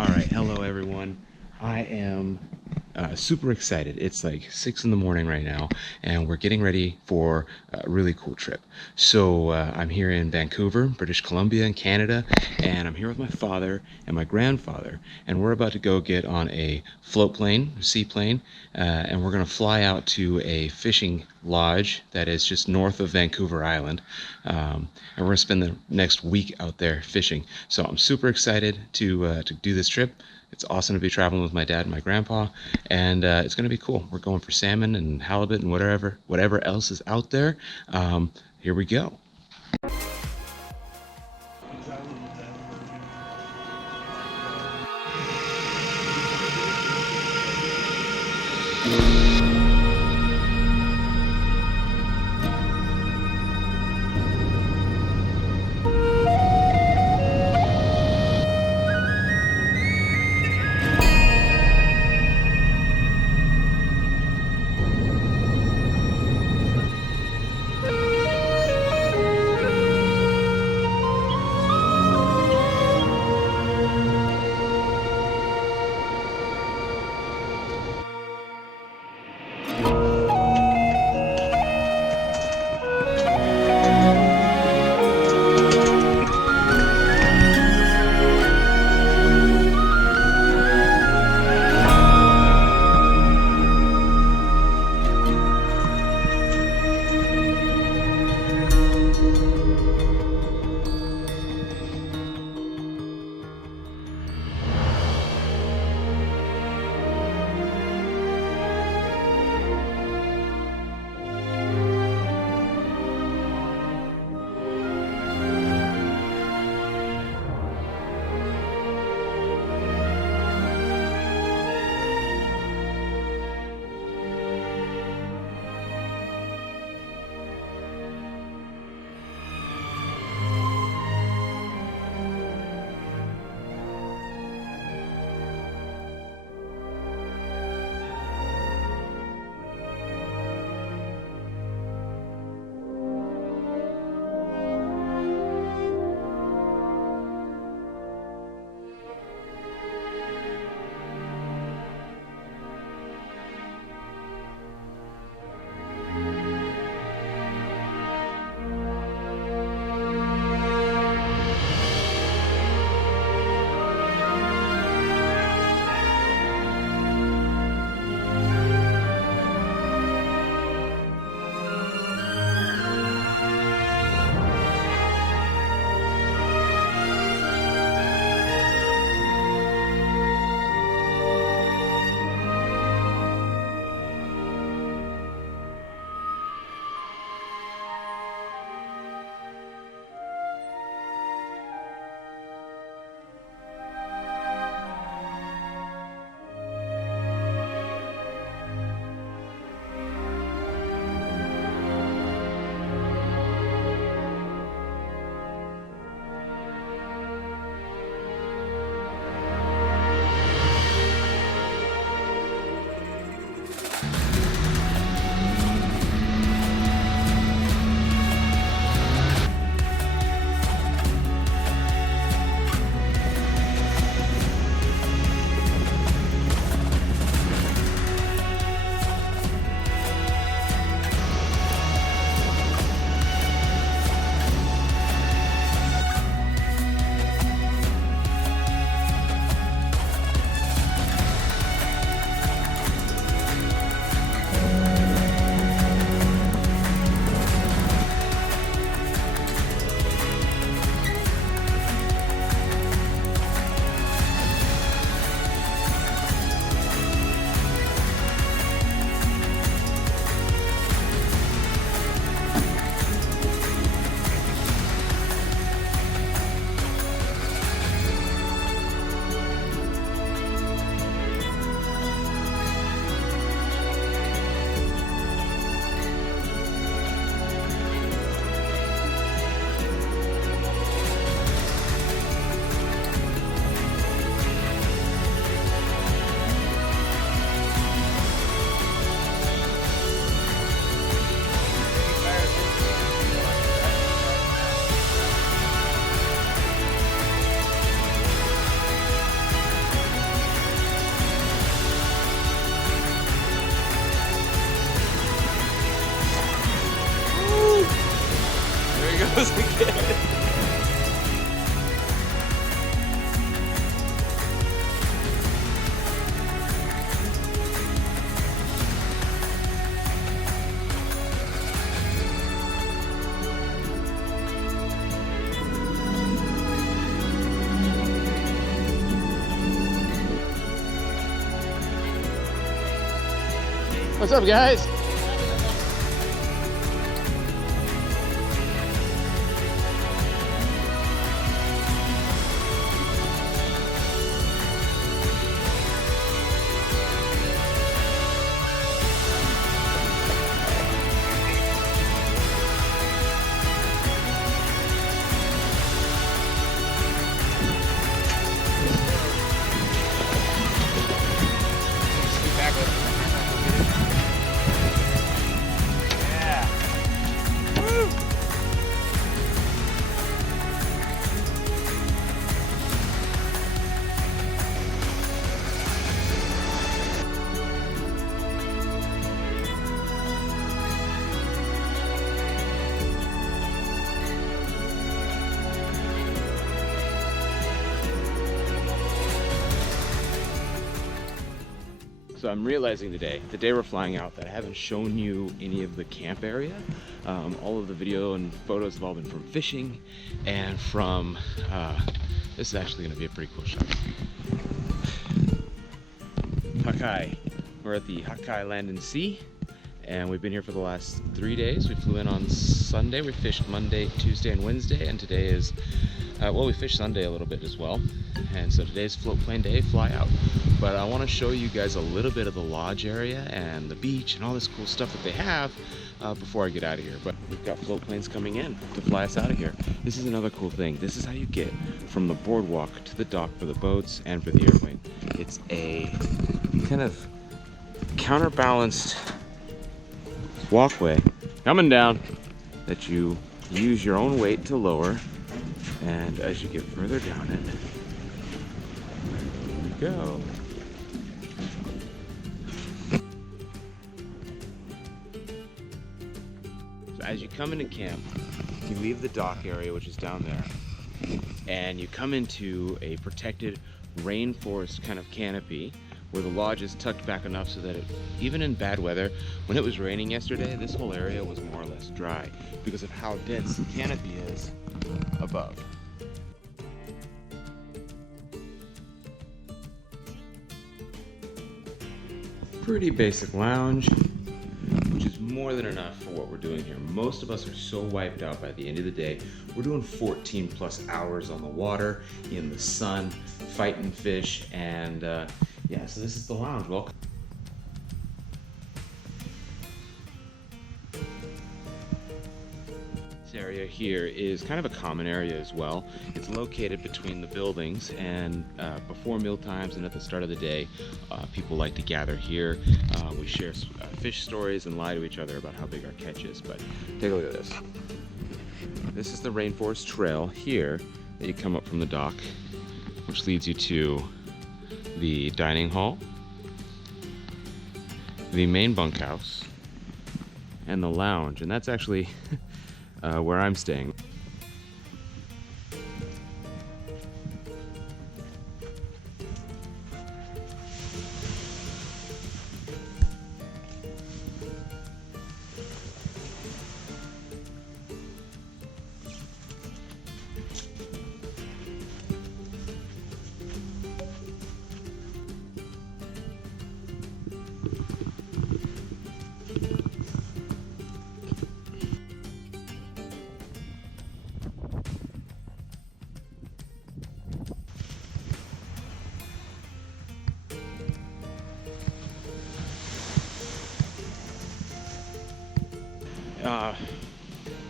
All right, hello everyone. I am super excited. It's like 6 in the morning right now, and we're getting ready for a really cool trip. I'm here in Vancouver, British Columbia, in Canada, and I'm here with my father and my grandfather, and we're about to go get on a float plane, seaplane, and we're gonna fly out to a fishing lodge that is just north of Vancouver Island, and we're gonna spend the next week out there fishing. So I'm super excited to do this trip. It's awesome to be traveling with my dad and my grandpa, and it's going to be cool. We're going for salmon and halibut and whatever else is out there. Here we go. What's up, guys? So I'm realizing today, the day we're flying out, that I haven't shown you any of the camp area. All of the video and photos have all been from fishing and from, this is actually gonna be a pretty cool shot. Hakai. We're at the Hakai Land and Sea, and we've been here for the last 3 days. We flew in on Sunday, we fished Monday, Tuesday, and Wednesday, and today is, well, we fished Sunday a little bit as well. And so today's float plane day, fly out. But I want to show you guys a little bit of the lodge area and the beach and all this cool stuff that they have before I get out of here. But we've got float planes coming in to fly us out of here. This is another cool thing. This is how you get from the boardwalk to the dock for the boats and for the airplane. It's a kind of counterbalanced walkway coming down that you use your own weight to lower. And as you get further down it, there you go. So as you come into camp, you leave the dock area, which is down there, and you come into a protected rainforest kind of canopy where the lodge is tucked back enough so that even in bad weather, when it was raining yesterday, this whole area was more or less dry because of how dense the canopy is above. Pretty basic lounge, which is more than enough for what we're doing here. Most of us are so wiped out by the end of the day. We're doing 14 plus hours on the water, in the sun, fighting fish, and yeah, so this is the lounge. Welcome. This area here is kind of a common area as well. It's located between the buildings, and before meal times and at the start of the day, people like to gather here. We share fish stories and lie to each other about how big our catch is. But take a look at this. This is the Rainforest Trail here that you come up from the dock, which leads you to the dining hall, the main bunkhouse, and the lounge. And that's actually where I'm staying.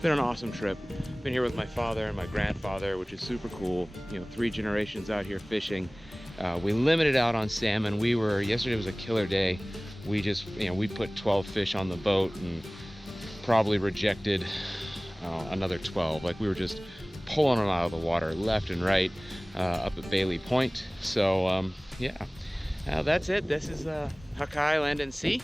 Been an awesome trip. Been here with my father and my grandfather, which is super cool. You know, 3 generations out here fishing. We limited out on salmon. Yesterday was a killer day. We just, we put 12 fish on the boat and probably rejected another 12. Like, we were just pulling them out of the water left and right up at Bailey Point. So yeah, that's it. This is Hakai Land and Sea.